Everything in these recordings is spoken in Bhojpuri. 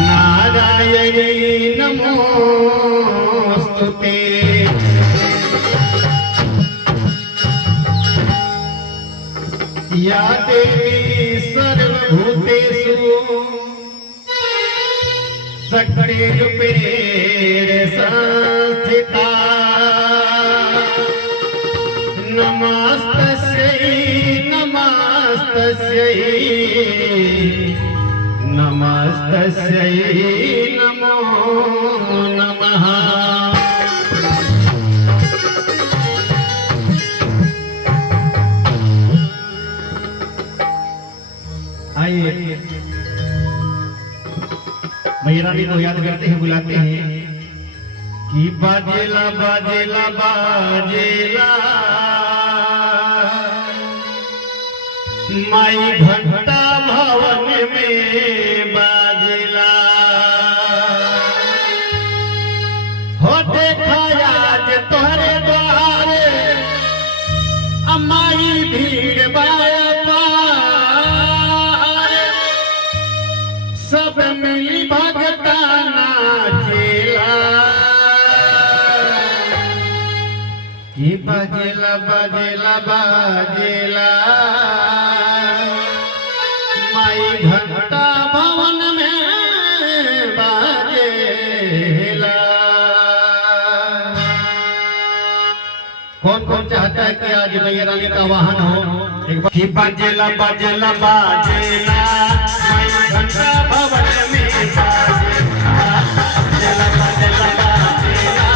नारायणी नमोस्तुते। या देवी सर्वभूतेषु शक्तिरूपेण संस्थिता। नमस्तस्यै नमस्तस्यै नमस्तस्यै नमो नमः। आइए मैया रानी को याद करते हैं, बुलाते हैं कि बाजेला बाजेला बाजेला माई घंटा भवन में बाजेला। हो देखा आज तोहरे द्वारे माई भीड़ बापार। सब मिली भगता नाचेला कि बाजेला बाजेला बाजेला माई घंटा भवन में बाजेला। कौन कौन चाहता है कि आज मैया रानी का वाहन हो? एक बार कि बाजेला बाजेला बाजेला माई घंटा भवन में बाजेला। बाजेला बाजेला बाजेला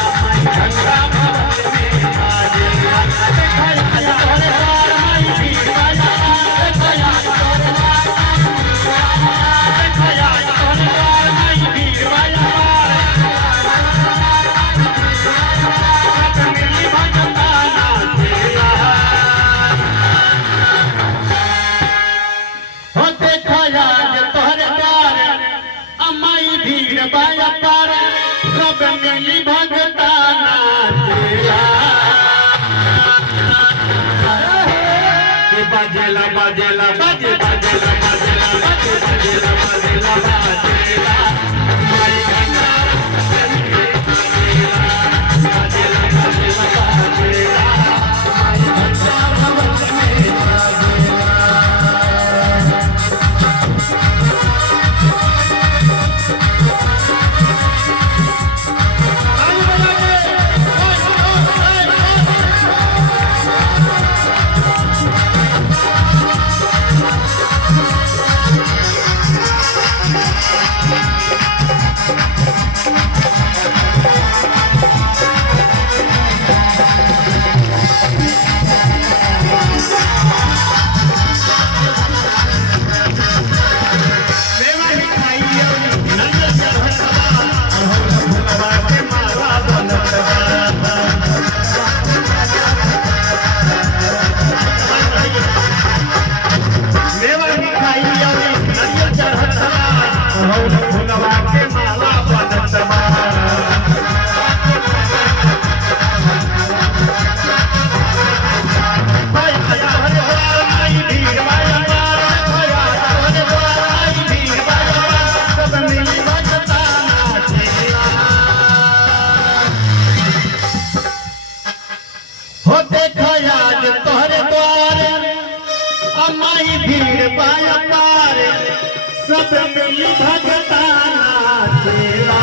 माई घंटा भवन में बाजेला। देखा आज तोहरे द्वार माई भीड़ बाजा। देखा आज तोहरे द्वार माई भीड़ बाजा। मिली भगता नाचेला। हो देखा आज तोहरे द्वार माई भीड़ बाजा पार। सब मिली भगता नाचेला। बाजेला बाजेला बाजे बाजेला बाजेला बाजे बाजेला बाजेला बाजेला माई घंटा बाजेला बाजेला बाजेला बाजेला माई घंटा भवन में बाजेला। हो देखा आज तोहरे द्वार माई भीड़ पाया पार। सब मिली भगता नाचेला।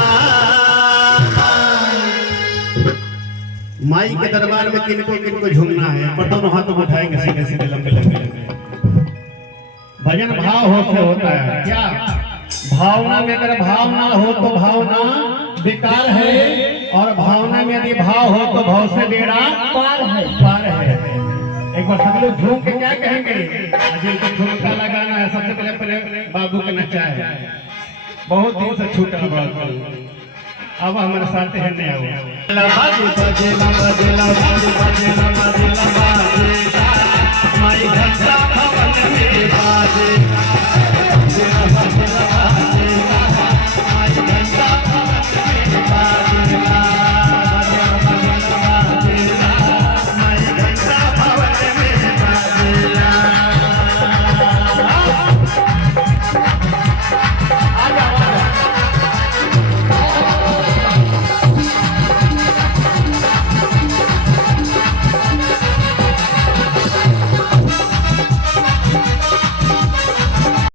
माई के दरबार में किनको किनको झूमना है? पर दोनों हाथों को उठाएंगे सीधे सीधे लंबे लंबे। भजन भाव हो से होता है क्या? भावना में अगर भावना हो तो भावना बेकार है, और भावना में यदि भाव हो तो भाव से बेड़ा पार है। पार है। एक बार सब लोग झूम के क्या कहेंगे? जिनको झुमका लगाना है सबसे पहले बाबू के नचा है। बहुत दिन से छूटा बात। अब हमारे साथ है नया हुआ माई घंटा भवन में बाजेला।